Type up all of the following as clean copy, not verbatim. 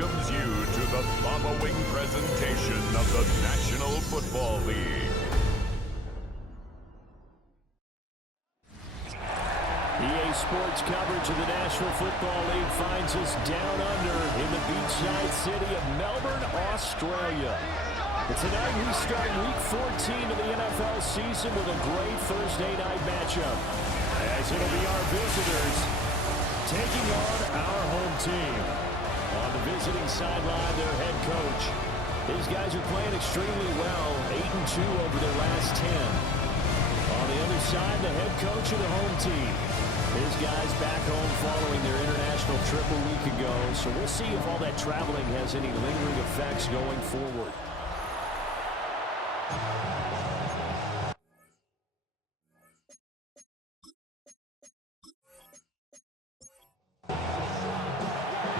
welcomes you to the following presentation of the National Football League. EA Sports coverage of the National Football League finds us down under in the beachside city of Melbourne, Australia. And tonight we start Week 14 of the NFL season with a great Thursday night matchup, as it'll be our visitors taking on our home team. On the visiting sideline, their head coach. These guys are playing extremely well, 8-2 over their last 10. On the other side, the head coach of the home team. His guys back home following their international trip a week ago, so we'll see if all that traveling has any lingering effects going forward.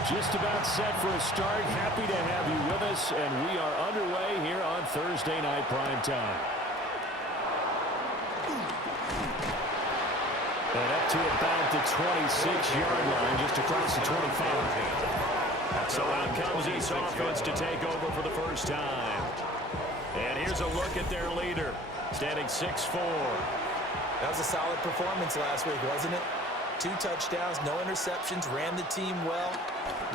Just about set for a start. Happy to have you with us, and we are underway here on Thursday Night Prime Time. And up to about the 26-yard line, just across the 25. So out comes this offense to take over for the first time. And here's a look at their leader, standing 6'4". That was a solid performance last week, wasn't it? 2 touchdowns, no interceptions, ran the team well,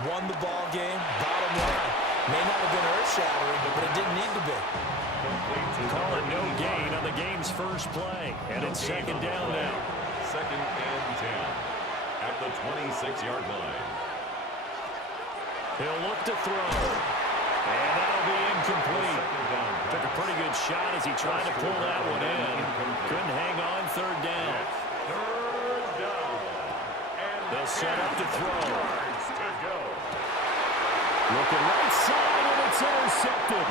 won the ball game. Bottom line, may not have been earth-shattering, but it didn't need to be. Calling no gain on the game's first play, and it's second down now. Second and 10 at the 26-yard line. He'll look to throw, and that'll be incomplete. Took a pretty good shot as he tried to pull that one in. Couldn't hang on third down. Third down. They'll set up to throw. Looking right side, and it's intercepted.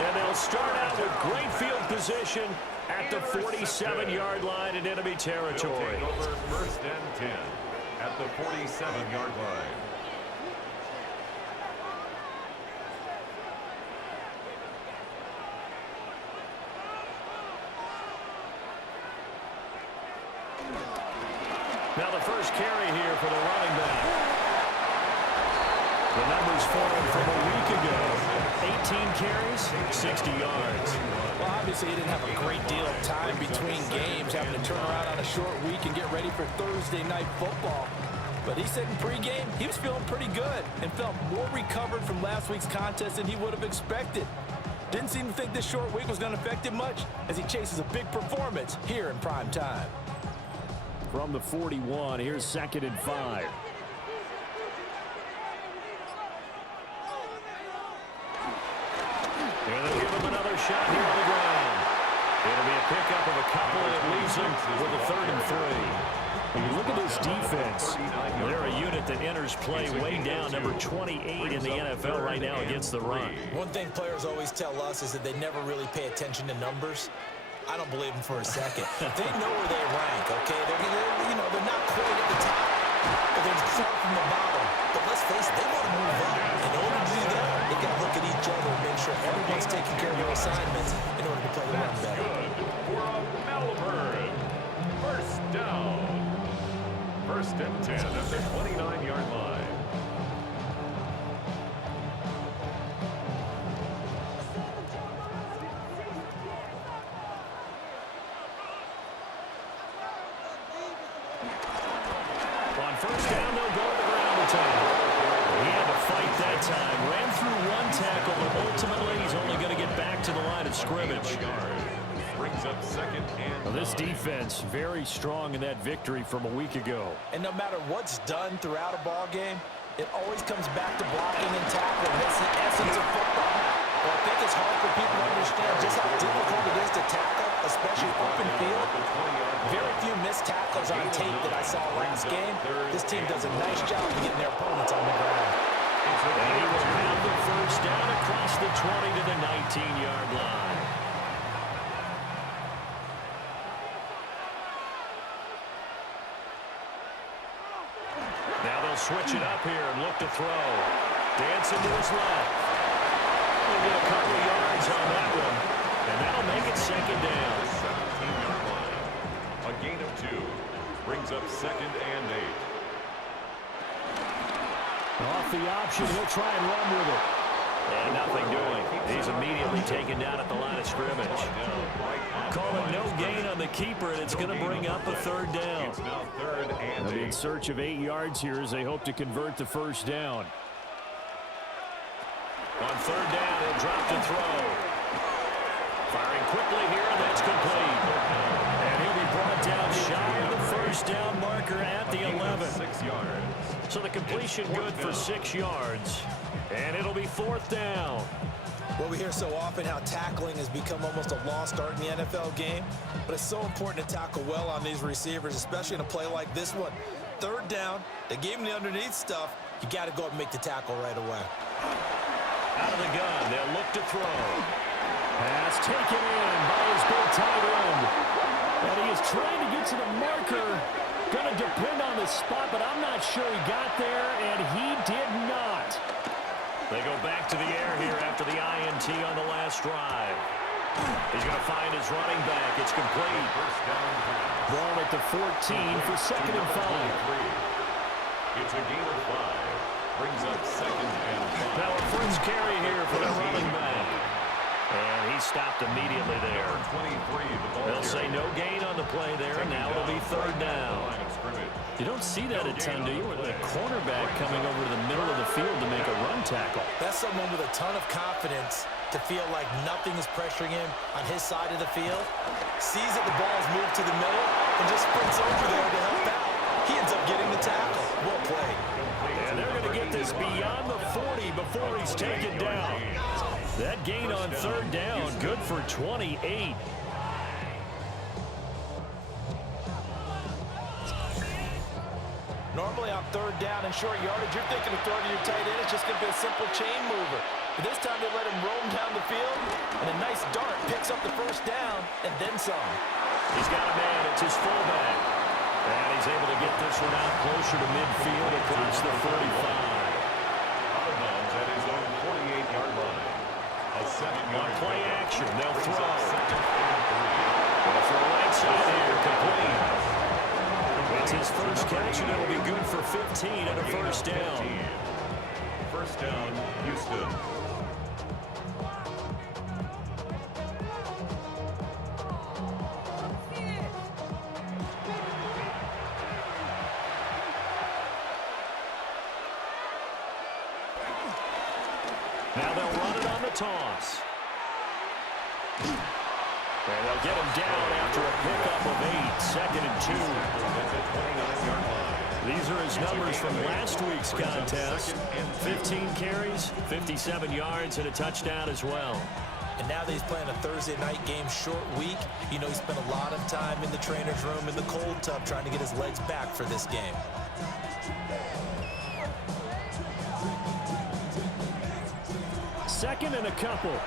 And they'll start out with great field position at the 47-yard line in enemy territory. Over first and 10 at the 47-yard line. Now the first carry here for the running back. The numbers for him from a week ago. 18 carries, 60 yards. Well, obviously he didn't have a great deal of time between games, having to turn around on a short week and get ready for Thursday night football. But he said in pregame he was feeling pretty good and felt more recovered from last week's contest than he would have expected. Didn't seem to think this short week was going to affect him much as he chases a big performance here in prime time. From the 41, here's second and 5. And they'll give him another shot here on the ground. It'll be a pickup of a couple that leaves him with a 3rd and 3. When you look at this defense, they're a unit that enters play way down, number 28 in the NFL right now against the run. One thing players always tell us is that they never really pay attention to numbers. I don't believe them for a second. They know where they rank, okay? They're not quite at the top, but they're far from the bottom. But let's face it, they want to move up. In order to do that, they've got to look at each other and make sure everyone's taking care of their assignments in order to play the run better. For a Melbourne first down. First and 10 at the 29-yard line. First down, they'll go to the ground to take. He had to fight that time. Ran through one tackle, but ultimately he's only going to get back to the line of scrimmage. Brings up second and well, this defense very strong in that victory from a week ago. And no matter what's done throughout a ball game, it always comes back to blocking and tackling. That's the essence of football. Well, I think it's hard for people to understand just how difficult it is to tackle, especially open field. Very few missed tackles on tape that I saw last game. This team does a nice job of getting their opponents on the ground. And he will have the first down across the 20 to the 19-yard line. Now they'll switch it up here and look to throw. Dancing to his left. He'll get a couple of yards on that one, and that'll make it second down. 17-yard line. A gain of 2. Brings up second and 8. Off the option, he'll try and run with it. And nothing doing. He's immediately taken down at the line of scrimmage. Calling no gain on the keeper, and it's going to bring up a third down. They'll be in search of 8 yards here as they hope to convert the first down. On third down, he'll drop to throw. Firing quickly here, and that's complete. And he'll be brought down shy of the first down marker at the 11. 6 yards. So the completion good for 6 yards. And it'll be fourth down. Well, we hear so often how tackling has become almost a lost art in the NFL game, but it's so important to tackle well on these receivers, especially in a play like this one. Third down, they gave him the underneath stuff. You got to go up and make the tackle right away. Out of the gun, they'll look to throw. Pass taken in by his big tight end. And he is trying to get to the marker. Going to depend on the spot, but I'm not sure he got there, and he did not. They go back to the air here after the INT on the last drive. He's going to find his running back. It's complete. Ball at the 14 for 2nd and 5. It's a gain of 5. Brings up 2nd and 5. Now a first carry here for the running back. And he stopped immediately there. 23, the ball They'll say no gain on the play there, and now it'll be third down. You don't see that a ton, do you? With a cornerback coming over to the middle of the field to make a run tackle. That's someone with a ton of confidence to feel like nothing is pressuring him on his side of the field. Sees that the ball's moved to the middle and just sprints over there to help out. He ends up getting the tackle. Well played. And they're going to get this beyond the 40 before he's taken down. That gain on third down, good for 28. Normally on third down and short yardage, you're thinking of throwing to your tight end. It's just going to be a simple chain mover. But this time they let him roam down the field, and a nice dart picks up the first down and then some. He's got a man. It's his fullback. And he's able to get this one out closer to midfield across the 45. Out of bounds at his own 48-yard line. A 7-yard play action. They'll throw. Second and 3. Well, for a right side here, complete. It's his first catch, and it'll be good for 15 and a first down. First down, Houston. Now they'll run it on the toss. And they'll get him down after a pickup of 8, 2nd and 2. These are his numbers from last week's contest. 15 carries, 57 yards, and a touchdown as well. And now that he's playing a Thursday night game, short week, you know he spent a lot of time in the trainer's room, in the cold tub, trying to get his legs back for this game. Second and a couple.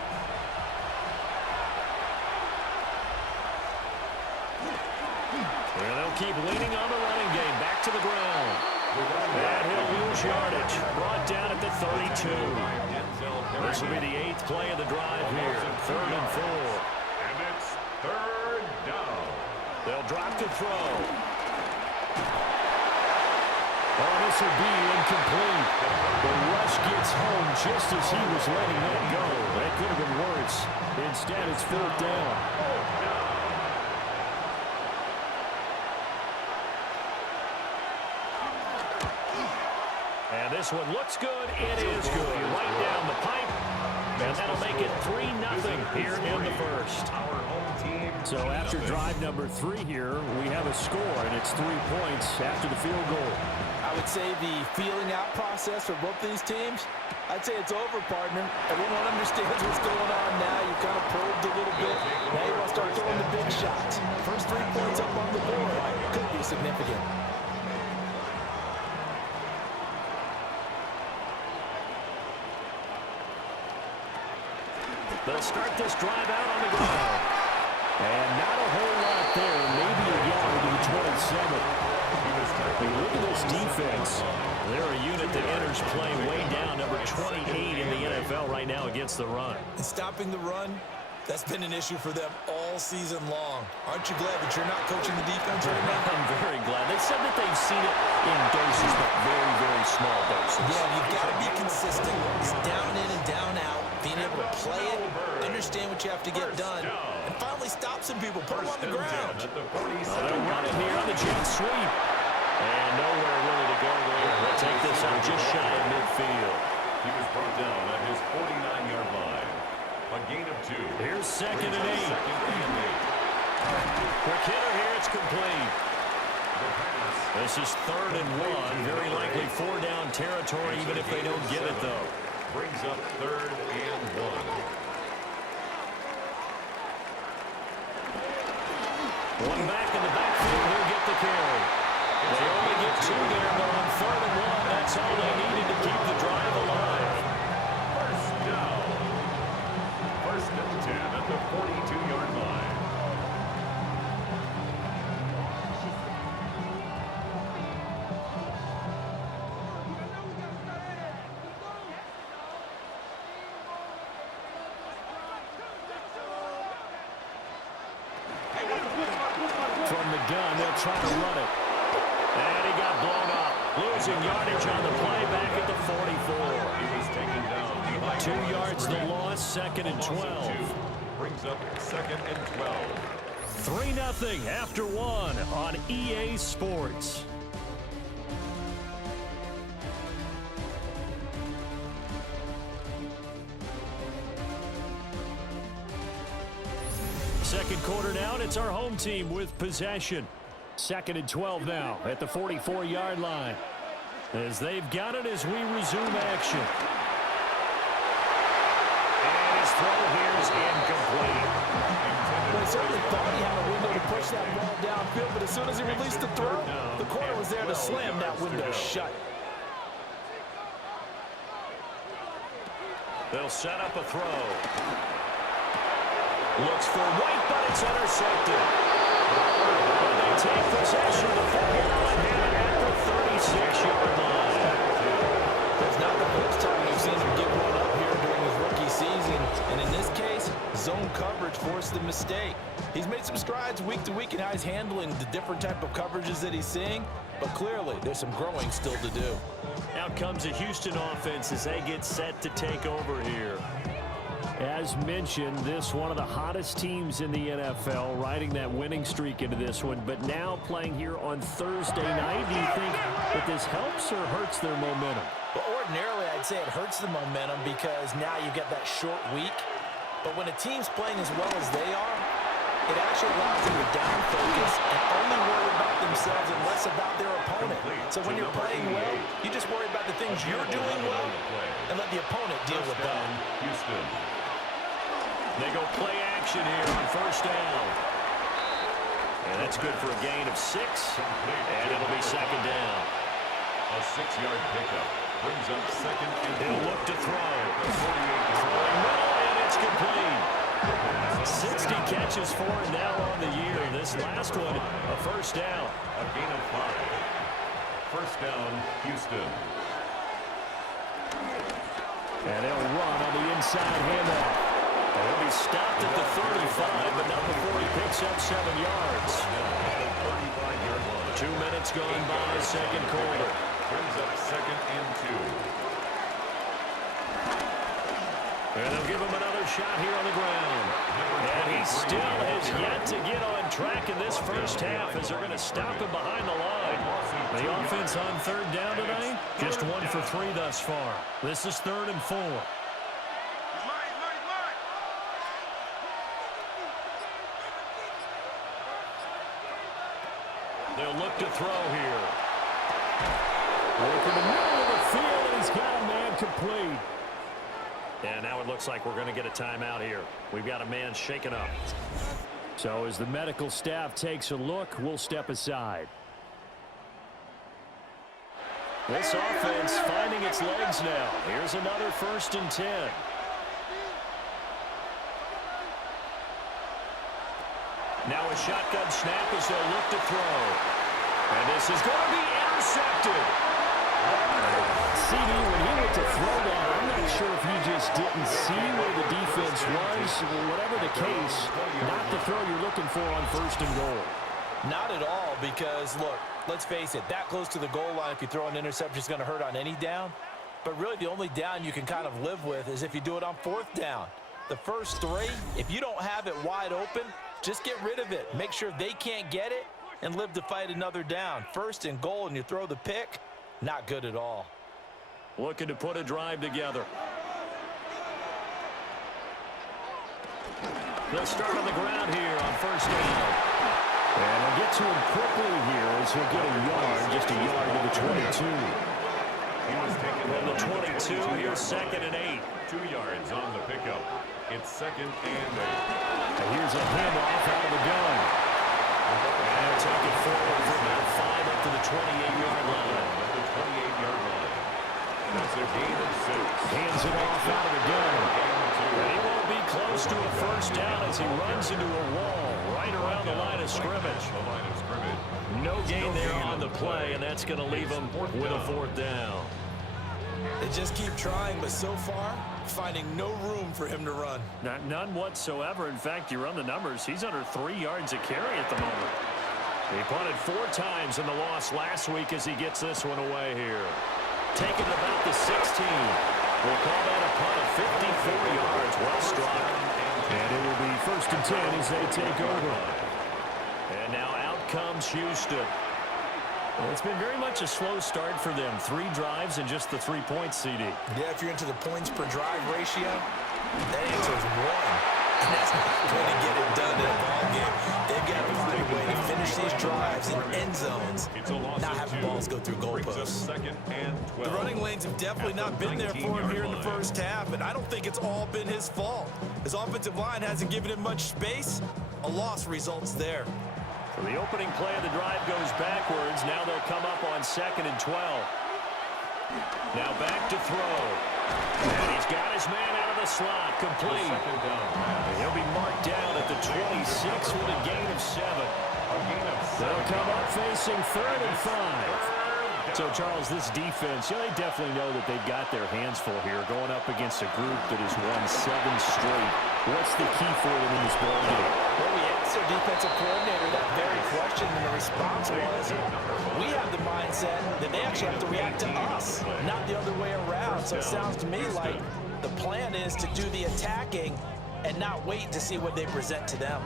Well, they'll keep leaning on the running game. Back to the ground. And he'll lose yardage. Brought down at the 32. This will be the 8th play of the drive here. 3rd and 4. And it's third down. They'll drop to throw. Oh, this will be incomplete. The rush gets home just as he was letting that go. That could have been worse. Instead, it's 4th down. And this one looks good. It is good. Right down the pipe. And that'll make it 3-0 here in the first. Our home team. So after drive number 3 here, we have a score, and it's 3 points after the field goal. I would say the feeling out process for both these teams, I'd say it's over, partner. Everyone understands what's going on now. You've kind of probed a little bit. Now you want to start throwing the big shots. First 3 points up on the board could be significant. They'll start this drive out on the ground. And not a whole lot there. Maybe a yard to the 27. Look at this defense. They're a unit that enters play way down, number 28 in the NFL right now against the run. And stopping the run, that's been an issue for them all season long. Aren't you glad that you're not coaching the defense right now? I'm very glad. They said that they've seen it in doses, but very, very small doses. Yeah, you've got to be consistent. It's down in and down out. Being able to play it, understand what you have to get done, and finally stop some people. Put them on the ground. They'll run it here on the jet sweep. And nowhere really to go there. They'll take this out just shy of midfield. He was brought down at his 49-yard line. A gain of 2. Here's second and 8. Quick hitter here. It's complete. This is 3rd and 1. Very likely 4-down territory, even if they don't get it, though. Brings up 3rd and 1. One back in the backfield. He'll get the carry. They only get 2 there, but on 3rd and 1, that's all they needed to keep the drive alive. First down. 1st and 10 at the 42-yard line. From the gun, they'll try to run it. And he got blown up. Losing yardage on the play back at the 44. He was taken down behind 2 yards the loss, 2nd and 12. Brings up 2nd and 12. 3-0 after 1 on EA Sports. Second quarter now, and it's our home team with possession. 2nd and 12 now at the 44-yard line. As they've got it as we resume action. And his throw here is incomplete. Well, he certainly thought he had a window to push that ball downfield, but as soon as he released the throw, the corner was there to slam that window shut. They'll set up a throw. Looks for White, but it's intercepted. And they take possession of the football and hit it at the 36-yard line. It's not the first time we've seen him give one up here during his rookie season. And in this case, zone coverage forced the mistake. He's made some strides week to week in how he's handling the different type of coverages that he's seeing. But clearly, there's some growing still to do. Out comes the Houston offense as they get set to take over here. As mentioned, this one of the hottest teams in the NFL, riding that winning streak into this one, but now playing here on Thursday night. Do you think that this helps or hurts their momentum? Well, ordinarily, I'd say it hurts the momentum because now you get that short week. But when a team's playing as well as they are, it actually allows them to down focus and only worry about themselves and less about their opponent. So when you're playing well, you just worry about the things you're doing well and let the opponent deal with that. Houston. They go play action here on 1st down. And that's good for a gain of 6. And it'll be 2nd down. A 6-yard pickup. Brings up 2nd and 4. He'll look to throw. Throwing middle, and it's complete. 60 catches for him now on the year. This last one, a 1st down. A gain of 5. 1st down, Houston. And they'll run on the inside handoff. He'll be stopped at the 35, but not before he picks up 7 yards. 35-yard line. 2 minutes gone by, 2nd quarter. Brings up 2nd and 2. And they'll give him another shot here on the ground. And he still has yet to get on track in this first half as they're going to stop him behind the line. The offense on 3rd down tonight, just 1 for 3 thus far. This is 3rd and 4. They'll look to throw here. Working the middle of the field, and he's got a man complete. And now it looks like we're going to get a timeout here. We've got a man shaken up. So as the medical staff takes a look, we'll step aside. This offense finding its legs now. Here's another 1st and 10. Now a shotgun snap as they'll look to throw. And this is going to be intercepted. CD, when he went to throw that, I'm not sure if he just didn't see where the defense was. Whatever the case, not the throw you're looking for on 1st and goal. Not at all, because, look, Let's face it, that close to the goal line, if you throw an interception, is going to hurt on any down. But really, the only down you can kind of live with is if you do it on 4th down. The first 3, if you don't have it wide open, just get rid of it. Make sure they can't get it and live to fight another down. 1st and goal, and you throw the pick, not good at all. Looking to put a drive together. They'll start on the ground here on 1st down. And they'll get to him quickly here as he'll get a yard, just a yard to the 22. From the 22, here's 2nd and 8. 2 yards on the pickup. It's 2nd and 8. And here's a handoff out of the gun. And they'll take it forward for about 5 up to the 28-yard line. At the 28-yard line. That's a gain of 6. Hands it off out of the gun. And he won't be close to a 1st down as he runs into a wall right around the line of scrimmage. No gain there on the play, and that's going to leave him with a 4th down. They just keep trying, but so far, finding no room for him to run. None whatsoever. In fact, you run the numbers, he's under 3 yards a carry at the moment. He punted 4 times in the loss last week as he gets this one away here. Taking it about the 16. We'll call that a punt of 54 yards. Well struck. And it will be 1st and 10 as they take over. And now out comes Houston. Well, it's been very much a slow start for them. 3 drives and just the 3 points, CD. Yeah, if you're into the points per drive ratio, that answer is 1. And that's not going to get it done in a ball game. They've got to find a way to finish these drives in end zones, not have balls go through goalposts. The running lanes have definitely not been there for him here in the first half, and I don't think it's all been his fault. His offensive line hasn't given him much space. A loss results there. So the opening play of the drive goes backwards. Now they'll come up on 2nd and 12. Now back to throw. And he's got his man out of the slot, complete. And he'll be marked down at the 26 with a gain of 7. They'll come up facing 3rd and 5. So, Charles, this defense, they definitely know that they've got their hands full here, going up against a group that has won 7 straight. What's the key for them in this ball game? Well, we asked their defensive coordinator that very question, and the response was, we have the mindset that they actually have to react to us, not the other way around. So it sounds to me like the plan is to do the attacking and not wait to see what they present to them.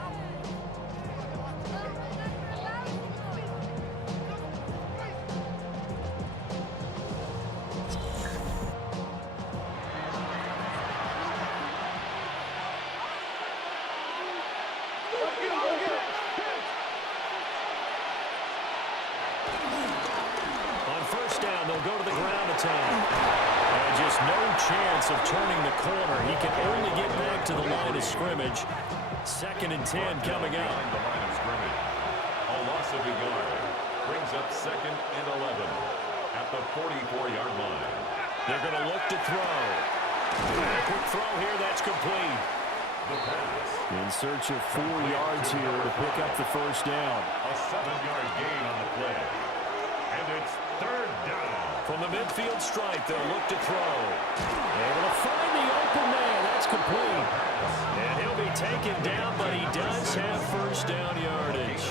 Of turning the corner. He can only get back to the line of scrimmage. 2nd and 10 coming out. The line of scrimmage. A loss of a yard. Brings up 2nd and 11 at the 44-yard line. They're going to look to throw. And a quick throw here. That's complete. The pass. In search of 4 yards here to pick up the 1st down. A 7-yard gain on the play. And it's 3rd down. From the midfield stripe, they'll look to throw. Able to find the open man. That's complete. And he'll be taken down, but he does have 1st down yardage.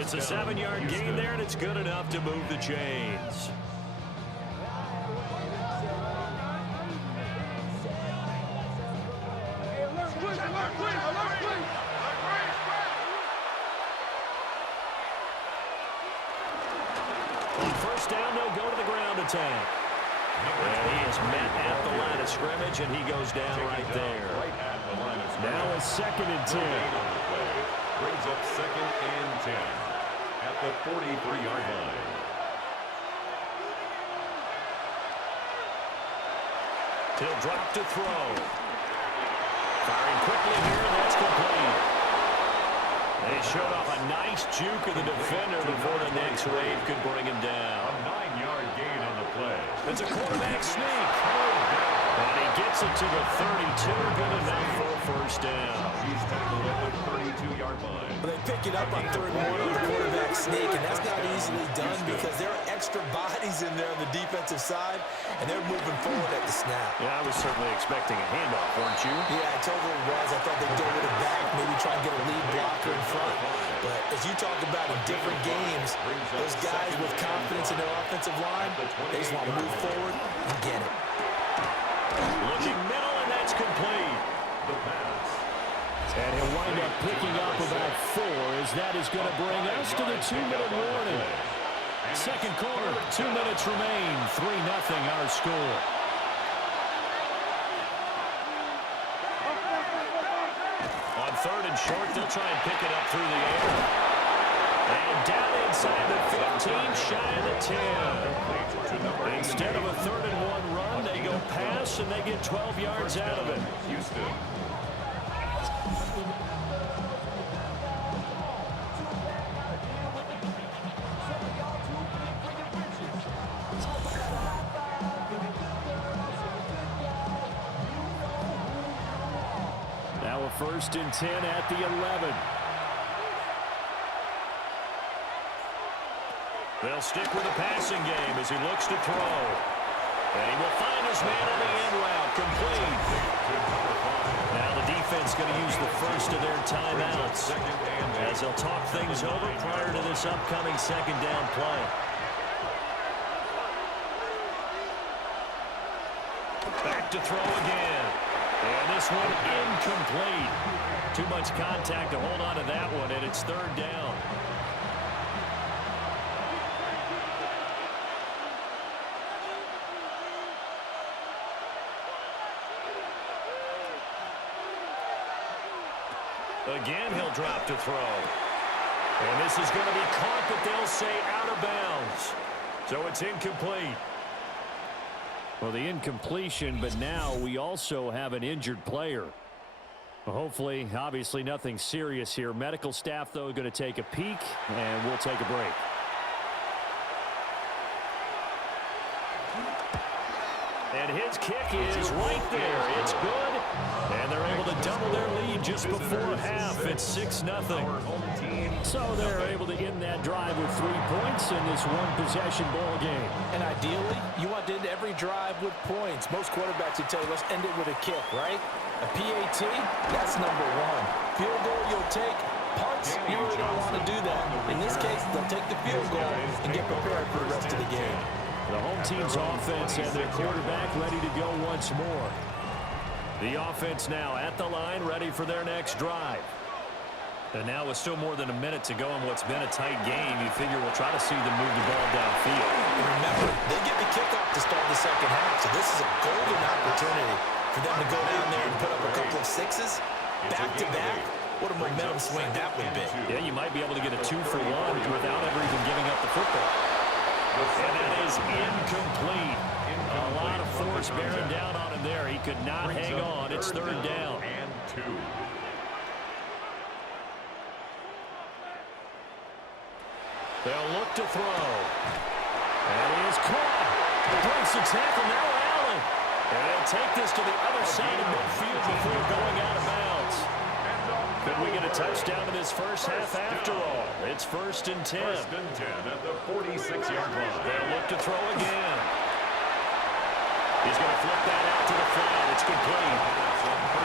It's a 7-yard gain there, and it's good enough to move the chains. Attack. And he is met at the line of scrimmage, and he goes down right there. Now it's 2nd and 10. Brings up 2nd and 10 at the 43-yard line. He'll drop to throw. Firing quickly here, that's complete. They showed off a nice juke of the defender before the next wave could bring him down. A 9-yard gain on the play. It's a quarterback sneak. And he gets it to the 32. Good enough for a 1st down. He's tackled at the 32-yard line. Well, they pick it up on 3rd and 1 on the quarterback sneak, and that's not easily done because there are extra bodies in there on the defensive side, and they're moving forward at the snap. Yeah, I was certainly expecting a handoff, weren't you? Yeah, I totally was. I thought they'd go with it back, maybe try and get a lead blocker in front. But as you talk about in different games, those guys with confidence in their offensive line, they just want to move forward and get it. Looking middle, and that's complete. The pass. And he'll wind up picking up about 4, as that is going to bring us to the 2-minute warning. Second quarter, 2 minutes remain. 3-0 our score. On 3rd and short, they'll try and pick it up through the air. And down inside the 15, shy of the 10. Instead of a 3rd and 1 run, they go pass, and they get 12 yards out of it. Houston. Now a 1st and 10 at the 11. They'll stick with the passing game as he looks to throw. And he will find his man on the end route, complete. Now the defense going to use the first of their timeouts as they'll talk things over prior to this upcoming 2nd down play. Back to throw again. And this one incomplete. Too much contact to hold on to that one, and it's 3rd down. Again, he'll drop to throw. And this is going to be caught, but they'll say out of bounds. So it's incomplete. Well, the incompletion, but now we also have an injured player. Well, hopefully, obviously nothing serious here. Medical staff, though, going to take a peek, and we'll take a break. And his kick is right there. It's good. And they're able to double their lead just before half. It's 6-0. So they're able to end that drive with 3 points in this one-possession ball game. And ideally, you want to end every drive with points. Most quarterbacks would tell you, let's end it with a kick, right? A PAT, that's number 1. Field goal you'll take. Punts, you really don't want to do that. In this case, they'll take the field goal and get prepared for the rest of the game. The home team's offense and their quarterback ready to go once more. The offense now at the line, ready for their next drive. And now with still more than a minute to go in what's been a tight game, you figure we'll try to see them move the ball downfield. And remember, they get the kickoff to start the 2nd half, so this is a golden opportunity for them to go down there and put up a couple of 6s. Back-to-back, what a momentum swing that would be. Yeah, you might be able to get a 2-for-1 without ever even giving up the football. And that is incomplete. A lot of force bearing down on him there. He could not hang on. It's 3rd down. And 2. They'll look to throw. And he is caught. Breaks the tackle. Now Allen. And they'll take this to the other side of midfield before going out of bounds. Could we get a touchdown in this first half after all? It's 1st and 10. 1st and 10 at the 46-yard line. They'll look to throw again. He's going to flip that out to the flat. It's complete.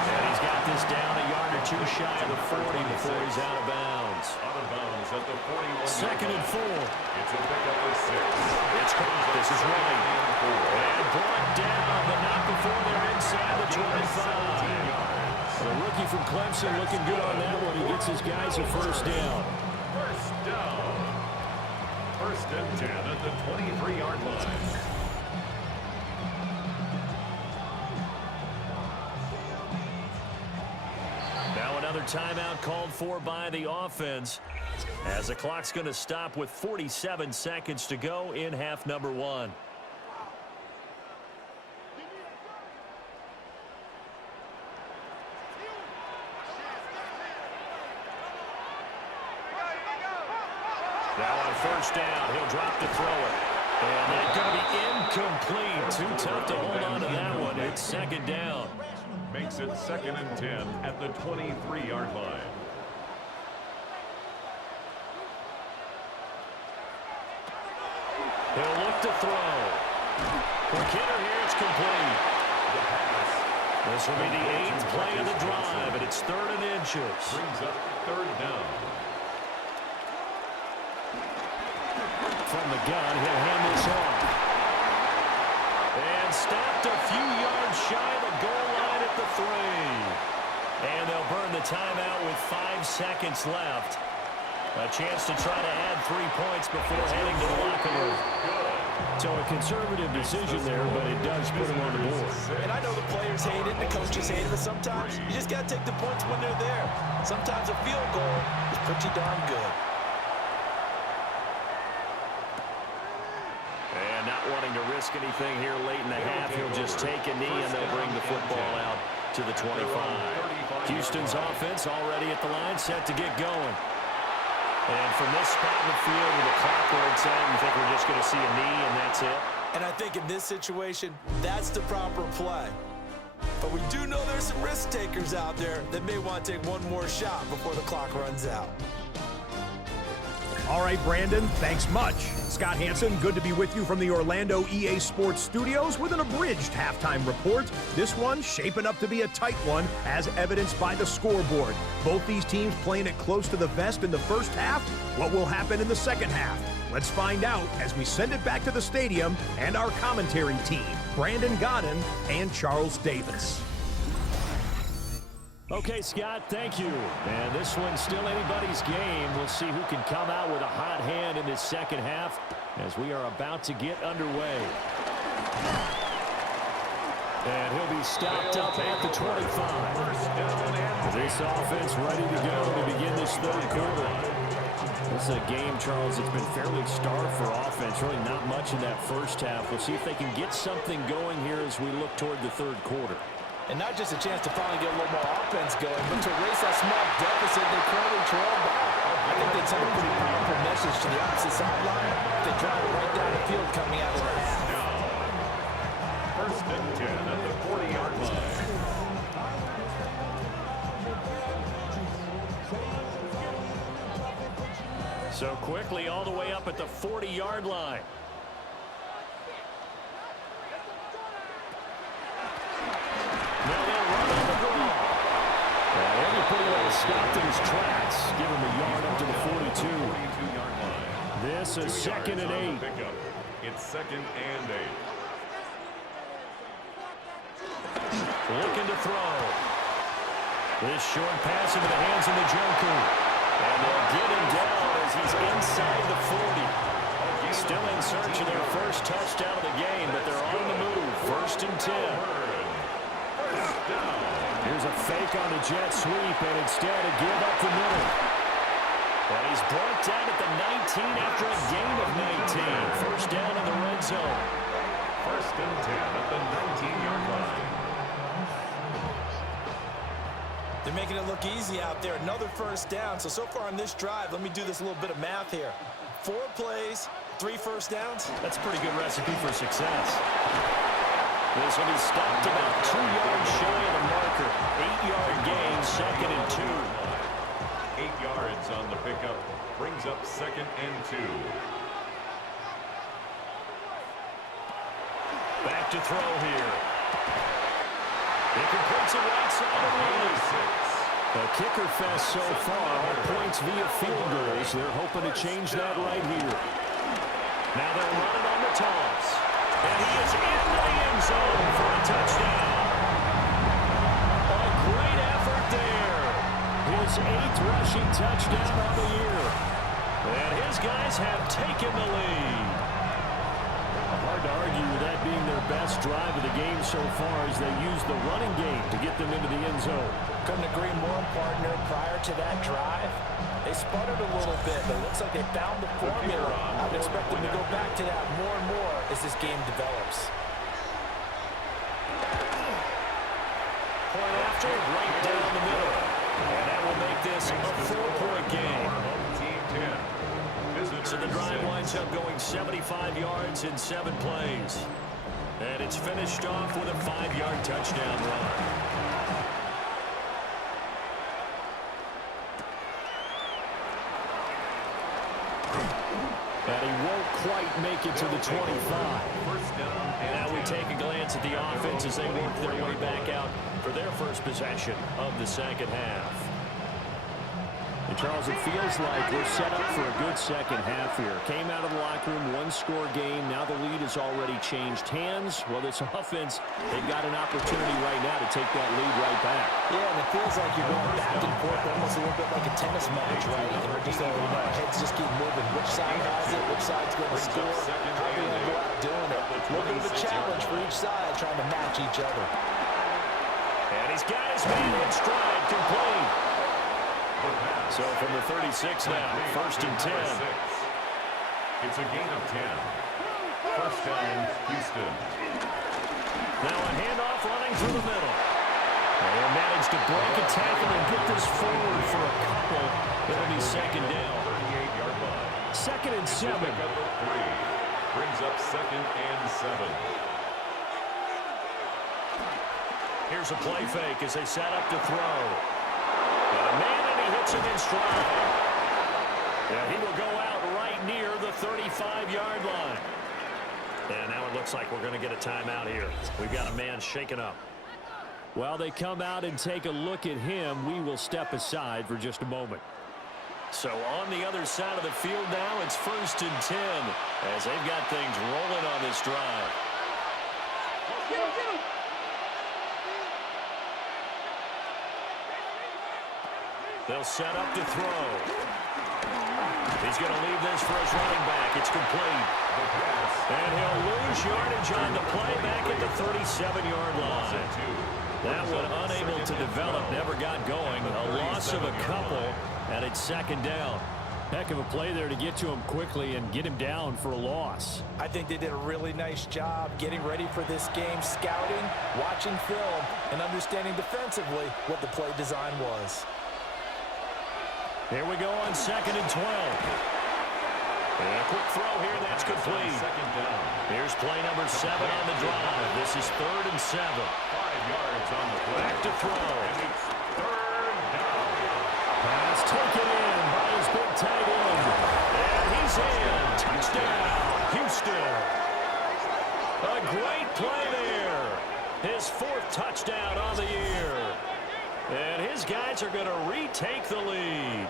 And he's got this down a yard or 2 shy of the 40 before he's out of bounds. Out of bounds at the 41. 2nd and 4. It's a pickup of 6. It's caught. This is right. And brought down, but not before they're inside the 25. The rookie from Clemson looking good on that one. He gets his guys a 1st down. 1st down. 1st and 10 at the 23-yard line. Now another timeout called for by the offense as the clock's going to stop with 47 seconds to go in half number 1. Now on 1st down, he'll drop to throw it. And that's going to be incomplete. Too tough to hold on to that one. It's 2nd down. Makes it 2nd and 10 at the 23-yard line. He'll look to throw. For Kidder here, it's complete. This will be the 8th play of the drive, and it's 3rd and inches. Brings up 3rd down. From the gun, he'll hand this off. And stopped a few yards shy of the goal line at the 3. And they'll burn the timeout with 5 seconds left. A chance to try to add 3 points before heading to the locker room. So a conservative decision there, but it does put them on the board. And I know the players hate it, the coaches hate it, but sometimes you just got to take the points when they're there. Sometimes a field goal is pretty darn good. And not wanting to risk anything here late in the half, he'll just take a knee and they'll bring the football out to the 25. Houston's offense already at the line, set to get going. And from this spot in the field with the clock where it's at, you think we're just going to see a knee and that's it? And I think in this situation, that's the proper play. But we do know there's some risk takers out there that may want to take one more shot before the clock runs out. All right, Brandon, thanks much. Scott Hansen, good to be with you from the Orlando EA Sports Studios with an abridged halftime report. This one shaping up to be a tight one, as evidenced by the scoreboard. Both these teams playing it close to the vest in the first half. What will happen in the second half? Let's find out as we send it back to the stadium and our commentary team, Brandon Godden and Charles Davis. Okay, Scott, thank you. And this one's still anybody's game. We'll see who can come out with a hot hand in this second half as we are about to get underway. And he'll be stopped up at the 25. This offense ready to go to begin this 3rd quarter. This is a game, Charles, it's been fairly starved for offense. Really not much in that first half. We'll see if they can get something going here as we look toward the 3rd quarter. And not just a chance to finally get a little more offense going, but to erase that small deficit they currently trail by. I think they'd send a pretty powerful message to the opposite sideline. They drive it right down the field coming out of the half. 1st and 10 at the 40-yard line. So quickly all the way up at the 40-yard line. Now they'll run on the ball. And they're pretty well stopped in his tracks. Give him a yard up to the 42. 42-yard line. This is 2nd and 8. It's 2nd and 8. Looking to throw. This short pass into the hands of the Joker. And they'll get him down as he's inside the 40. Still in search of their first touchdown of the game, but they're on the move. 1st and 10. Here's a fake on the jet sweep, and instead a give up the middle. And he's brought down at the 19 after a gain of 19. 1st down in the red zone. 1st and 10 at the 19-yard line. They're making it look easy out there. Another 1st down. So far on this drive, let me do this little bit of math here. 4 plays, 3 1st downs. That's a pretty good recipe for success. This will be stopped about 2 yards shy of the marker. 8-yard gain, 2nd and 2. 8 yards on the pickup. Brings up 2nd and 2. Back to throw here. He completes it right side of the A kicker fest so far. Points via field goals. They're hoping to change that right here. Now they'll run it on the toss. And he is into the end zone for a touchdown. A great effort there. His 8th rushing touchdown of the year. And his guys have taken the lead. Hard to argue with that being their best drive of the game so far as they use the running game to get them into the end zone. Couldn't agree more, partner. Prior to that drive, they sputtered a little bit, but it looks like they found the formula. I would expect them to go back to that more and more as this game develops. Point after, right down the middle. And that will make this a 4-point game. So the drive winds up going 75 yards in 7 plays. And it's finished off with a 5-yard touchdown run. And he won't quite make it to the 25. Now we take a glance at the offense as they work their way back out for their first possession of the second half. And Charles, it feels like we're set up for a good second half here. Came out of the locker room, one-score game. Now the lead has already changed hands. Well, this offense, they've got an opportunity right now to take that lead right back. Yeah, and it feels like you're going back and forth almost a little bit like a tennis match, right? And we're just, heads just keep moving. Which side has it? Which side's going to score? How are they going to go out doing it? A little bit of a challenge for each side, trying to match each other. And he's got his man in stride, complete. So from the 36 now, first and 10. It's a gain of 10. First down, Houston. Now a handoff running through the middle. And managed to break a tackle and get this forward for a couple. It'll be second down. 38-yard line. Second and 7. Brings up second and 7. Here's a play fake as they set up to throw. And a man, and he hits him in stride. Yeah, he will go out right near the 35-yard line. And now it looks like we're going to get a timeout here. We've got a man shaken up. While they come out and take a look at him, we will step aside for just a moment. So on the other side of the field now, it's first and 10 as they've got things rolling on this drive. They'll set up to throw. He's going to leave this for his running back. It's complete. And he'll lose yardage on the play back at the 37-yard line. That one unable to develop, never got going. A loss of a couple, and it's second down. Heck of a play there to get to him quickly and get him down for a loss. I think they did a really nice job getting ready for this game, scouting, watching film, and understanding defensively what the play design was. Here we go on second and 12. And a quick throw here, that's complete. Here's play number 7 on the drive. This is third and 7. 5 yards on the play. Back to throw. And it's third down. Pass taken in by his big tight end. And he's in. Touchdown, Houston. A great play there. His 4th touchdown on the year. And his guys are going to retake the lead.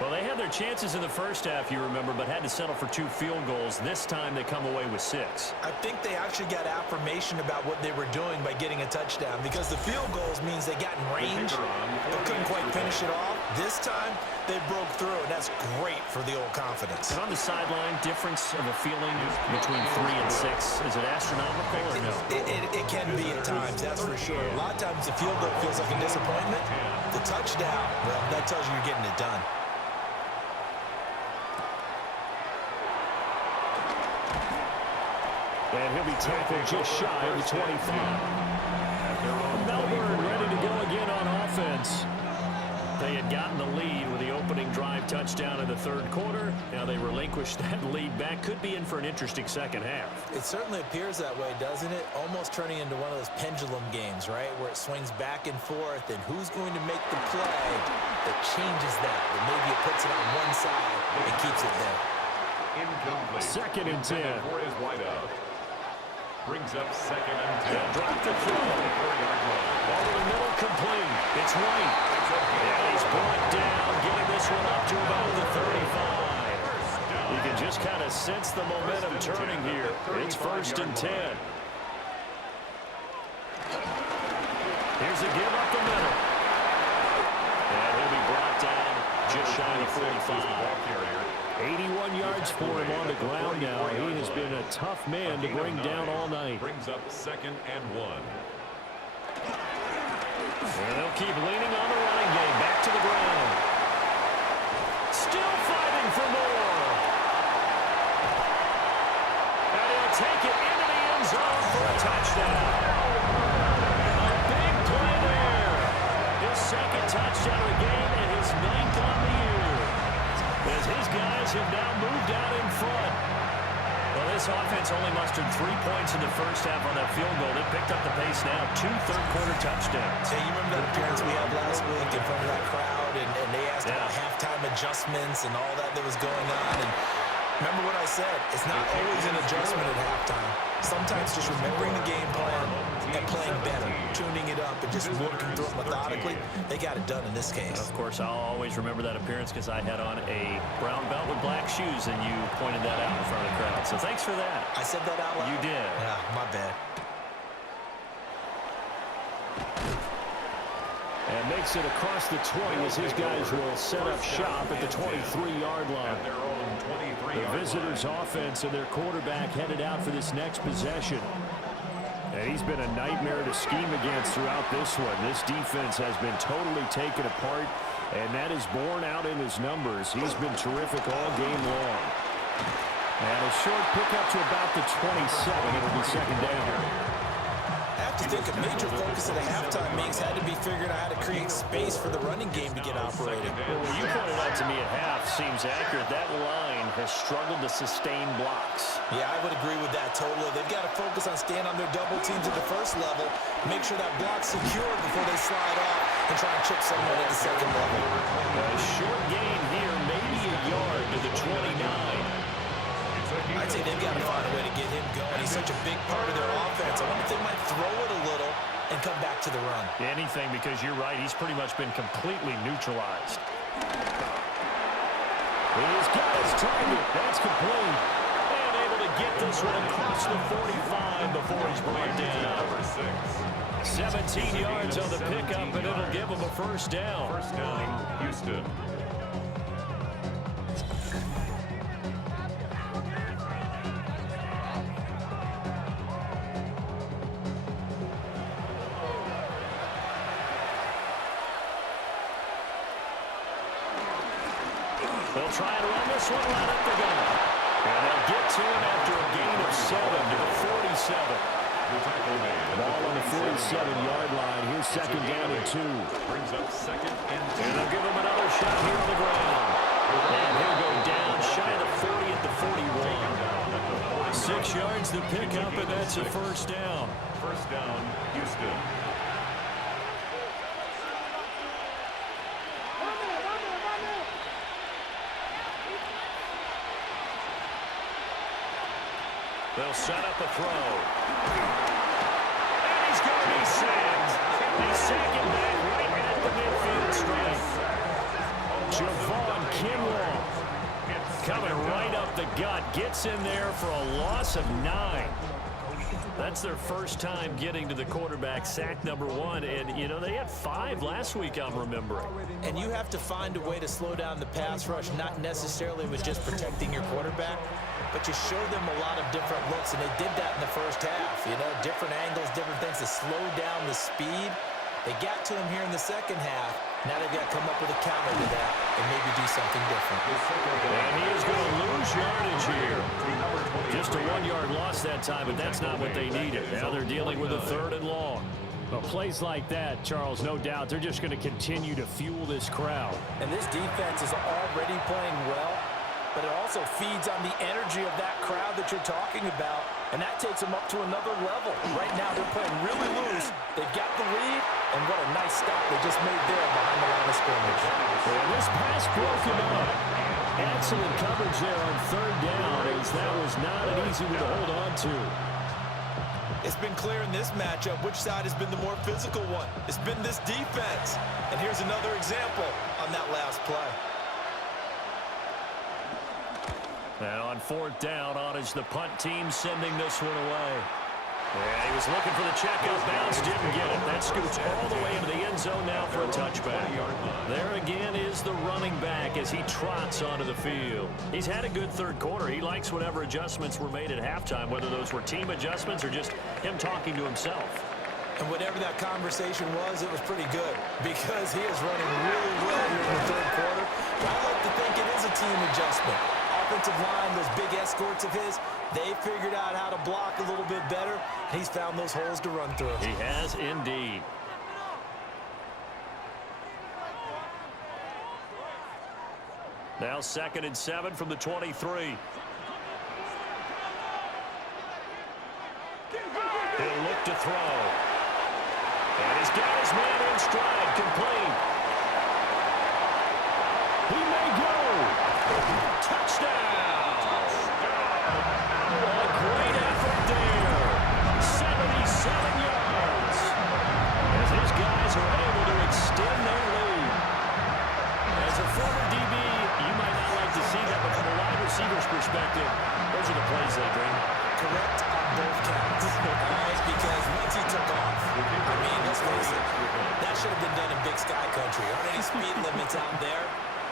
Well, they had their chances in the first half, you remember, but had to settle for 2 field goals. This time they come away with 6. I think they actually got affirmation about what they were doing by getting a touchdown, because the field goals means they got in range but couldn't quite finish it off. This time they broke through, and that's great for the old confidence. And on the sideline, difference of a feeling between 3 and 6, is it astronomical or no? It can be at times, that's for sure. A lot of times the field goal feels like a disappointment. The touchdown, well, that tells you you're getting it done. And he'll be tackled just shy of the 25. Melbourne ready to go again on offense. They had gotten the lead with the opening drive touchdown in the 3rd quarter. Now they relinquished that lead back. Could be in for an interesting second half. It certainly appears that way, doesn't it? Almost turning into one of those pendulum games, right? Where it swings back and forth, and who's going to make the play that changes that? That maybe it puts it on one side and keeps it there. Incomplete. Second and 10. For his wideout. Brings up second and 10. Drop the throw. Ball to the middle, complete. It's White. And he's brought down, getting this one up to about the 35. You can just kind of sense the momentum turning here. It's first and 10. Here's a give up the middle. And he'll be brought down just shy of 45. 81 yards for him on the ground now. He has been a tough man to bring down all night. Brings up second and 1. And they'll keep leaning on the running game. Back to the ground. Still fighting for more. And he'll take it into the end zone for a touchdown. A big play there. His 2nd touchdown of the game and his 9th on the year. As his guys have now moved out in front. Well, this offense only mustered 3 points in the first half on that field goal. They picked up the pace now. 2 third-quarter touchdowns. Hey, you remember that appearance we had last week in front of that crowd, and they asked about halftime adjustments and all that was going on. And Remember what I said. It's not always an adjustment at halftime. Sometimes just remembering the game plan and playing better, tuning it up, and just working through it methodically. They got it done in this case. Of course, I'll always remember that appearance because I had on a brown belt with black shoes, and you pointed that out in front of the crowd. So thanks for that. I said that out loud? You did. Yeah, my bad. And makes it across the 20 as his guys will set up shop at the 23-yard line. The visitors' offense and their quarterback headed out for this next possession. And he's been a nightmare to scheme against throughout this one. This defense has been totally taken apart, and that is borne out in his numbers. He's been terrific all game long. And a short pickup to about the 27. It'll be second down. I think a major focus at the halftime meetings had to be figuring out how to create space for the running game to get operated. Well, what you pointed out to me at half seems accurate. That line has struggled to sustain blocks. Yeah, I would agree with that totally. They've got to focus on staying on their double teams at the first level, make sure that block's secured before they slide off and try and chip someone at the second level. A short gain here, maybe a yard to the 29. I'd say they've got to find a way to get him going. He's such a big part of their offense. I wonder if they might throw it a little and come back to the run. Anything, because you're right. He's pretty much been completely neutralized. He's got his target. That's complete. And able to get this one across the 45 before he's brought down. 17 yards on the pickup, and it'll give him a first down. First down, Houston. They'll try and run this one right up the gut. And they'll get to him after a gain of 7 to the 47. Ball on the 47-yard line. Here's second down and 2. Brings up second and 2. And they'll give him another shot here on the ground. And he'll go down shy of the 40 at the 41. 6 yards to pick up, and that's a first down. First down, Houston. They'll set up a throw. And he's going to be sacked. They sack him back right at the midfield stripe. Javon Kinlaw coming right up the gut. Gets in there for a loss of 9. That's their first time getting to the quarterback, sack number 1. And, you know, they had 5 last week, I'm remembering. And you have to find a way to slow down the pass rush, not necessarily with just protecting your quarterback, but you show them a lot of different looks, and they did that in the first half. You know, different angles, different things to slow down the speed. They got to him here in the second half. Now they've got to come up with a counter to that and maybe do something different. And he is going to lose yardage here. Just a 1-yard loss that time, but that's not what they needed. Now they're dealing with a 3rd and long. Well, plays like that, Charles, no doubt, they're just going to continue to fuel this crowd. And this defense is already playing well, but it also feeds on the energy of that crowd that you're talking about, and that takes them up to another level. Right now they're playing really loose. They've got the lead, and what a nice stop they just made there behind the line of scrimmage. And this pass broken up. Excellent coverage there on 3rd down, as that was not an easy one to hold on to. It's been clear in this matchup which side has been the more physical one. It's been this defense. And here's another example on that last play. And on 4th down, on is the punt team sending this one away. Yeah, he was looking for the check out bounce, didn't get it. That scoots all the way into the end zone now for a touchback. There again is the running back as he trots onto the field. He's had a good 3rd quarter. He likes whatever adjustments were made at halftime, whether those were team adjustments or just him talking to himself. And whatever that conversation was, it was pretty good because he is running really well here in the 3rd quarter. But I like to think it is a team adjustment. Offensive line, those big escorts of his, they figured out how to block a little bit better, and he's found those holes to run through. He has indeed. Now 2nd and 7 from the 23. He'll look to throw. And he's got his man in stride, complete. He may go. Touchdown. both counts. All right, because once he took off, I mean, let's face it, that should have been done in Big Sky Country. Aren't any speed limits out there?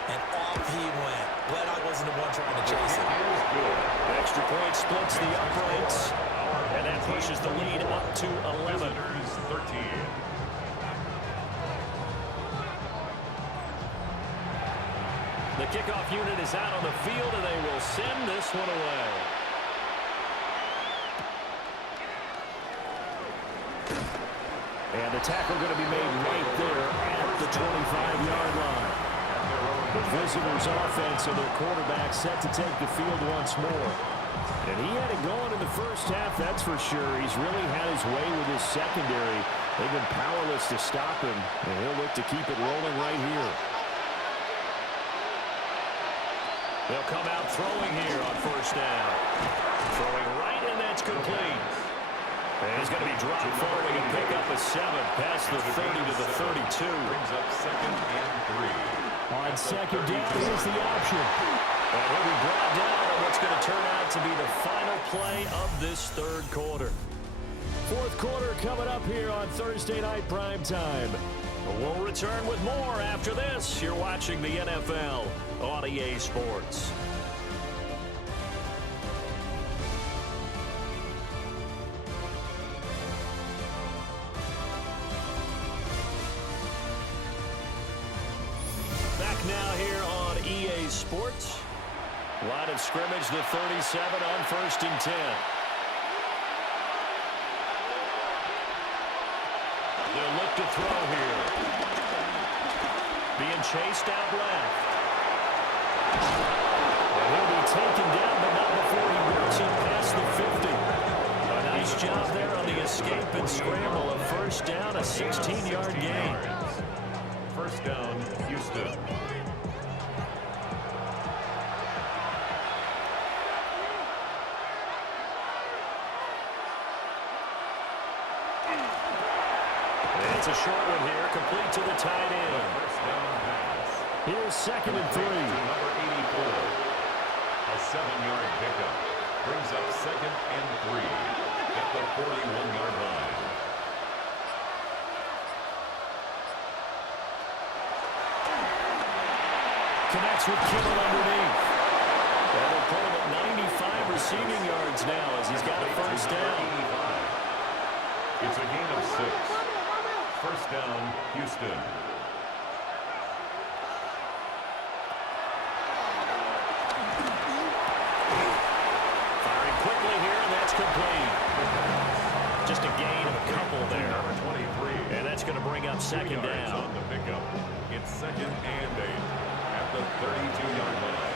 And off he went. Glad I wasn't the one trying to chase him. Extra point splits the uprights, and that pushes the lead up to 11. 13. The kickoff unit is out on the field, and they will send this one away. And the tackle going to be made right there at the 25-yard line. The visitors' offense and their quarterback set to take the field once more. And he had it going in the first half, that's for sure. He's really had his way with his secondary. They've been powerless to stop him, and he'll look to keep it rolling right here. They'll come out throwing here on first down. Throwing right, and that's complete. And he's going to be dropped forward and pick up a 7 past the 30 to the 32. Brings up 2nd and 3. On second down, here's the option. And he'll be brought down on what's going to turn out to be the final play of this third quarter. Fourth quarter coming up here on Thursday Night Primetime. We'll return with more after this. You're watching the NFL on EA Sports. Back now here on EA Sports. Line of scrimmage, the 37 on 1st and 10. They'll look to throw here. Being chased out left. And he'll be taken down, but not before he works it past the 50. A nice job there on the escape and scramble. A first down, a 16-yard gain. First down, Houston. It's a short one here, complete to the tight end. First down pass. Here's 2nd and 3. Number 84. A 7-yard pickup. Brings up 2nd and 3 at the 41-yard line. Connects with Kittle underneath. That'll put him at 95 receiving yards now as he's got a first down. It's a gain of 6. First down, Houston. Firing quickly here, and that's complete. Just a gain of a couple there. Number 23. And that's going to bring up 2nd down. On the pickup. It's 2nd and 8 at the 32-yard line.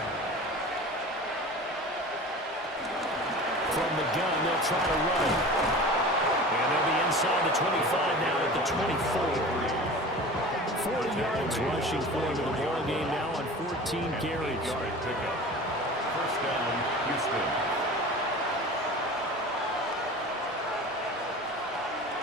From the gun, they'll try to run. And they'll be inside the 25 now at the 24. 40 yards rushing for him in the ball game now on 14 carries. 8-yard pickup. First down, Houston.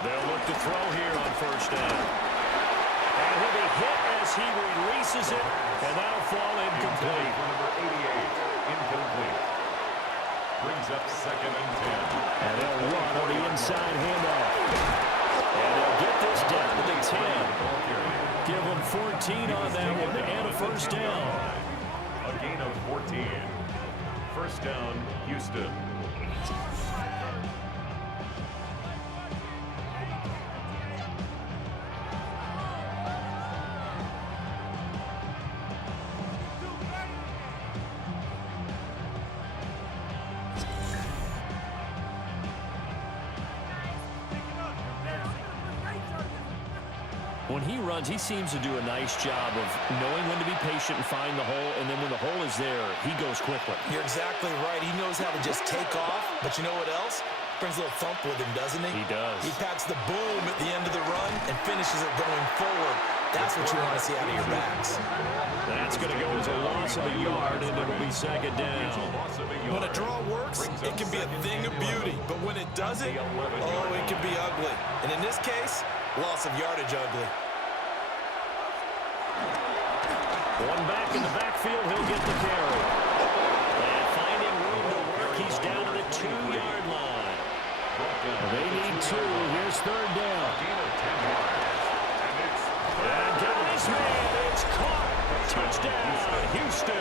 They'll look to throw here on first down. And he'll be hit as he releases it, and that'll fall incomplete. Number 88, incomplete. Brings up 2nd and 10. And they'll run on the inside handoff. And they'll get this down to the 10. Give them 14 on that one and a first down. A gain of 14. First down, Houston. When he runs, he seems to do a nice job of knowing when to be patient and find the hole, and then when the hole is there, he goes quickly. You're exactly right. He knows how to just take off, but you know what else? Brings a little thump with him, doesn't he? He does. He packs the boom at the end of the run and finishes it going forward. That's what you want to see out of your backs. That's going to go as a loss of a yard, and it'll be 2nd down. When a draw works, it can be a thing of beauty, but when it doesn't, oh, it can be ugly. And in this case, loss of yardage ugly. One back in the backfield, he'll get the carry. And finding room to work, he's down to the 2-yard line. They need 2. Here's third down. And down his man. It's caught. Touchdown, Houston.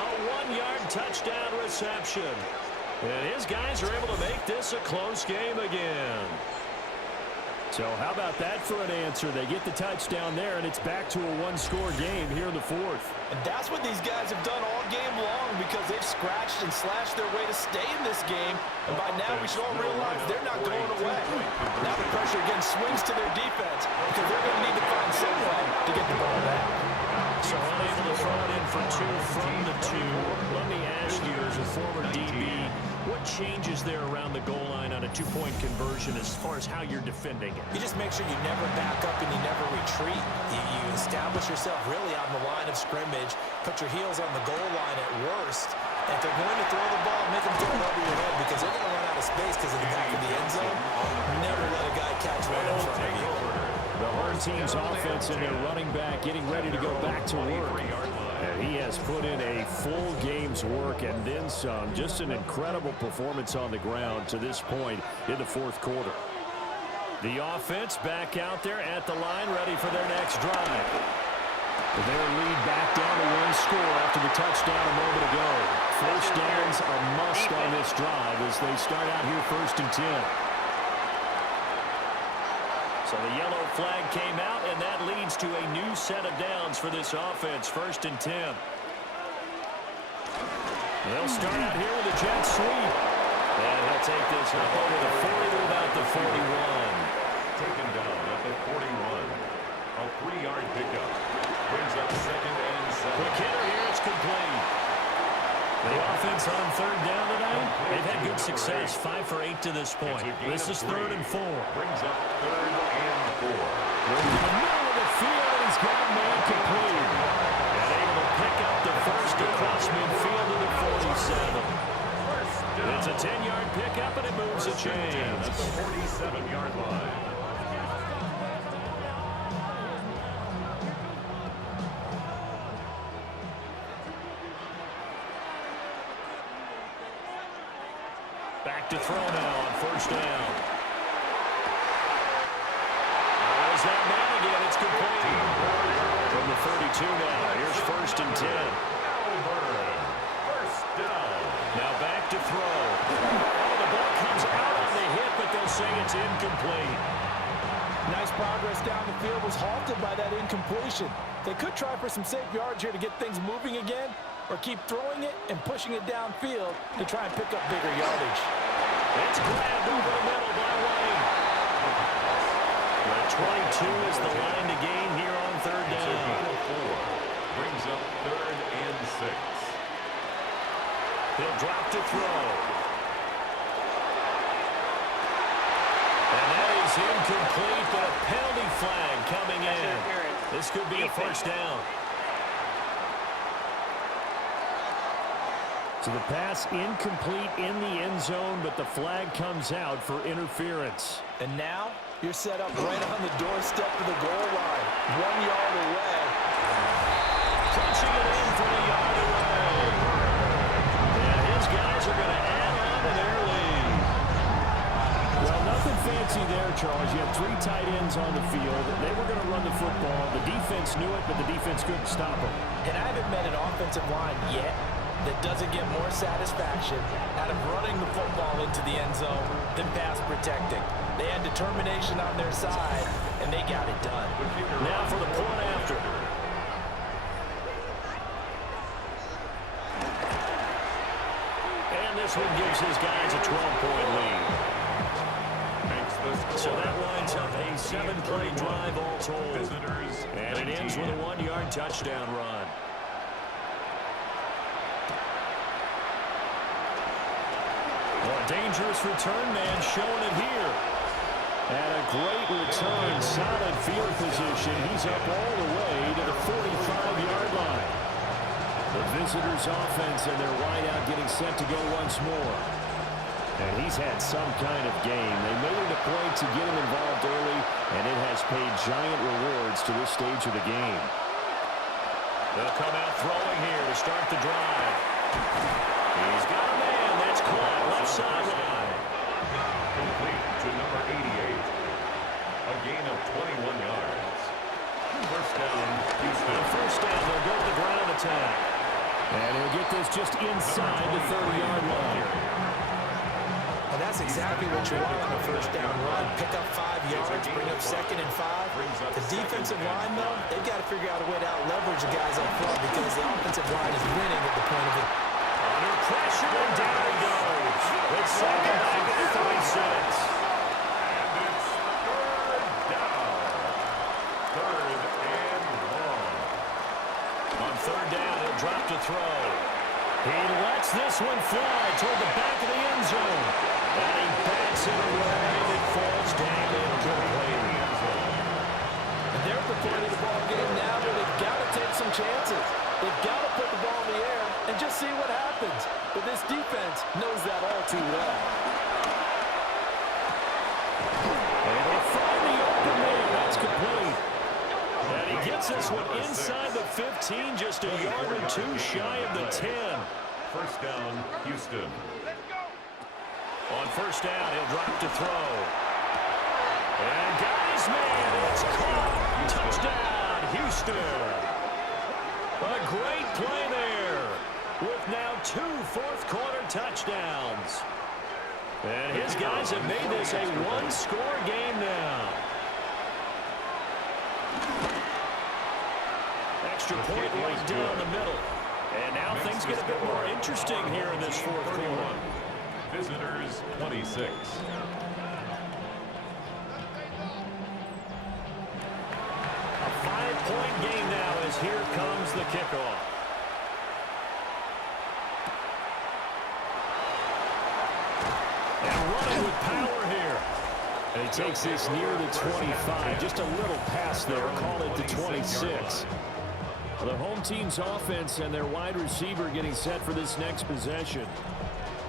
A 1-yard touchdown reception. And his guys are able to make this a close game again. So how about that for an answer? They get the touchdown there, and it's back to a 1-score game here in the 4th. And that's what these guys have done all game long because they've scratched and slashed their way to stay in this game. And by now, we should all realize they're not going away. Now the pressure again swings to their defense because they're going to need to find some way to get the ball back. So unable to throw it in for 2 from the 2. Let me ask you, as a former DB, what changes there around the goal line on a 2-point conversion as far as how you're defending it? You just make sure you never back up and you never retreat. You establish yourself really on the line of scrimmage, put your heels on the goal line at worst. And if they're going to throw the ball, make them throw it over your head because they're going to run out of space because of the back of the end zone. Never let a guy catch one in front of you. The home team's offense and their running back getting ready to go back to work. And he has put in a full game's work and then some. Just an incredible performance on the ground to this point in the 4th quarter. The offense back out there at the line, ready for their next drive. Their lead back down to 1 score after the touchdown a moment ago. First down's a must on this drive as they start out here 1st and 10. So the yellow flag came out, and that leads to a new set of downs for this offense. 1st and 10. They'll start out here with a jet sweep. And he'll take this up over the 40 to about the 41. Taken down at the 41. A 3-yard pickup. Brings up 2nd and 7. Quick hitter here. It's complete. The offense on 3rd down tonight, they've had good success. 5 for 8 to this point. This is 3rd and 4. Brings up 3rd and 4. In the middle of the field, he's got a man complete. And able to pick up the first across midfield to the 47. It's a 10-yard pickup, and it moves the chains. At the 47-yard line. Back to throw now on 1st down. There's that man again. It's complete. From the 32 now. Here's 1st and 10. First down. Now back to throw. Oh, the ball comes out on the hit, but they'll say it's incomplete. Nice progress down the field was halted by that incompletion. They could try for some safe yards here to get things moving again, or keep throwing it and pushing it downfield to try and pick up bigger yardage. It's grabbed over the middle by Wayne. The 22 is the line to gain here on 3rd down. Brings up 3rd and 6. He'll drop to throw. And that is incomplete, but a penalty flag coming in. This could be a 1st down. So the pass incomplete in the end zone, but the flag comes out for interference. And now you're set up right on the doorstep of the goal line, 1 yard away. Punching it in from a yard away. And his guys are going to add on to their lead. Well, nothing fancy there, Charles. You had 3 tight ends on the field. They were going to run the football. The defense knew it, but the defense couldn't stop them. And I haven't met an offensive line yet that doesn't get more satisfaction out of running the football into the end zone than pass protecting. They had determination on their side, and they got it done. Now for the point after. And this one gives his guys a 12-point lead. So that winds up a 7-play drive all told. And it ends with a 1-yard touchdown run. Well, a dangerous return man showing it here. And a great return, solid field position. He's up all the way to the 45-yard line. The visitors' offense and their wideout getting set to go once more. And he's had some kind of game. They made it a point to get him involved early, and it has paid giant rewards to this stage of the game. They'll come out throwing here to start the drive. He's got a man that's caught left sideline. And he'll get this just inside the 30-yard line. And that's exactly what you want on a first down run. Pick up 5 yards, bring up 2nd and 5. The defensive line, though, they've got to figure out a way to out-leverage the guys up front because the offensive line is winning at the point of it. Under pressure, and down he goes. It's second back at the 36. Third down, he'll drop to throw. He lets this one fly toward the back of the end zone. And he backs it away, and it falls down incomplete. And they're at the point of the ball game now where they've got to take some chances. They've got to put the ball in the air and just see what happens. But this defense knows that all too well. And they find the open man. That's complete. And he gets this one inside the 15, just a yard or 2 shy of the 10. First down, Houston. On first down, he'll drop to throw. And got his man. It's caught. Touchdown, Houston. A great play there with now 2 fourth-quarter touchdowns. And his guys have made this a one-score game now. Extra point right down the middle. And now things get a bit more interesting here in this fourth quarter. Visitors 26. A 5-point game now as here comes the kickoff. And running with power here. And he takes this near the 25. Just a little pass there. Call it the 26. The home team's offense and their wide receiver getting set for this next possession.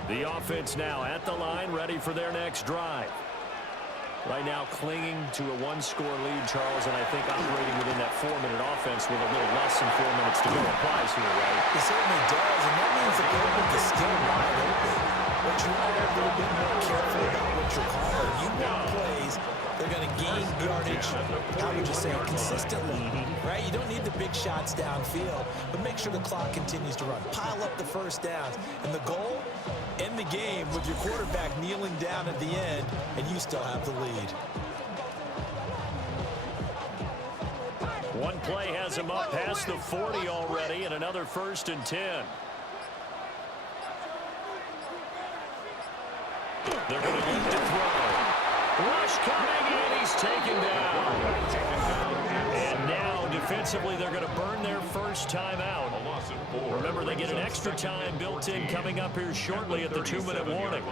The offense now at the line, ready for their next drive. Right now clinging to a one-score lead, Charles, and I think operating within that 4-minute offense with a little less than 4 minutes to go applies here, right? It certainly does, and that means the game is still wide open. But you want to be a little bit more careful about what you're calling. You want plays, they're going to gain yardage, how would you say, consistently, right? You don't need the big shots downfield, but make sure the clock continues to run. Pile up the first downs. And the goal, end the game with your quarterback kneeling down at the end, and you still have the lead. One play has him up past the 40 already, and another 1st and 10. They're going to look to throw. Rush coming, and he's taken down. And now, defensively, they're going to burn their first time out. Remember, they get an extra time built in coming up here shortly at the 2-minute warning.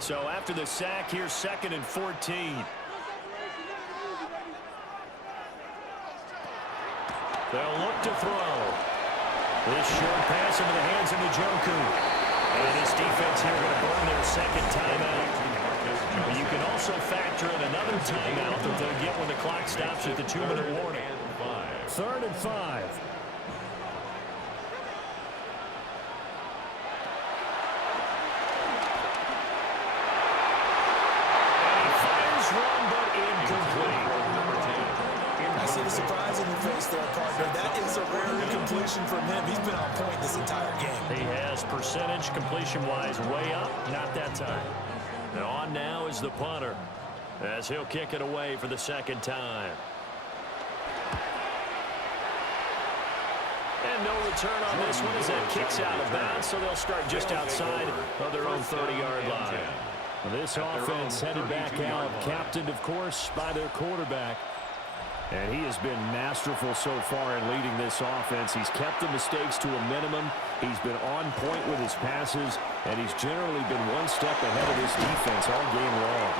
So after the sack, here's 2nd and 14. They'll look to throw. This short pass into the hands of Njoku. And this defense here going to burn their 2nd timeout. But you can also factor in another timeout that they'll get when the clock stops at the 2-minute warning. 3rd and 5. I see the surprise in your face there, partner. That is a rare incompletion from him. He's been on point this entire game. He has percentage completion-wise way up. Not that time. And on now is the punter as he'll kick it away for the 2nd time. And no return on this one as that kicks out of bounds, so they'll start just outside of their own 30-yard line. This offense headed back out, captained, of course, by their quarterback. And he has been masterful so far in leading this offense. He's kept the mistakes to a minimum. He's been on point with his passes, and he's generally been one step ahead of this defense all game long.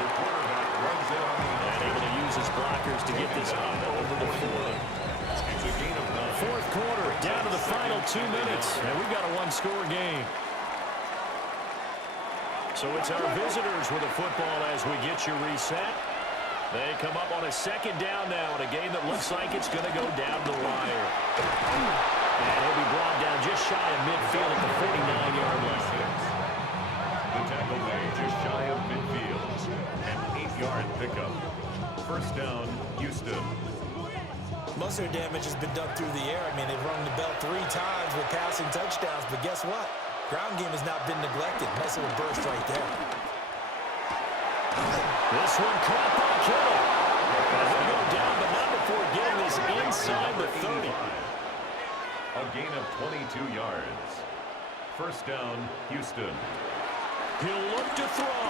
And able to use his blockers to get this up over the 40. Fourth quarter, down to the final 2 minutes, and we've got a one-score game. So it's our visitors with the football as we get you reset. They come up on a 2nd down now in a game that looks like it's going to go down the wire. And he'll be brought down just shy of midfield at the 49-yard line. The tackle made just shy of midfield. An 8-yard pickup. First down, Houston. Most of their damage has been done through the air. I mean, they've rung the bell 3 times with passing touchdowns, but guess what? Ground game has not been neglected. Nice little burst right there. This one caught by Kittle. He'll go down, but not before getting this inside the 30. A gain of 22 yards. First down, Houston. He'll look to throw.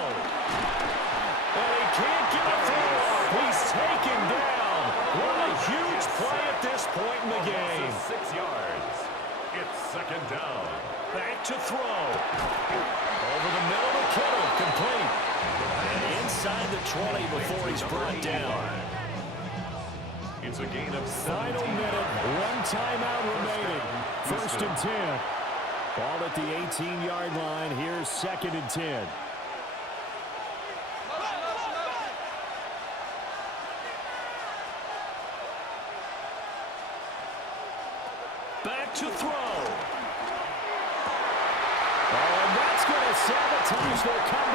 And he can't get a throw off. He's taken down. What a huge play at this point in the game. 6 yards. It's second down. Back to throw. Over the middle to Kittle. Complete. And inside the 20 before he's brought down. It's a gain of 17. Final minute, 1 timeout remaining. First and 10. Ball at the 18-yard line. Here's second and 10. Back to throw. Oh, and that's going to sabotage their comeback.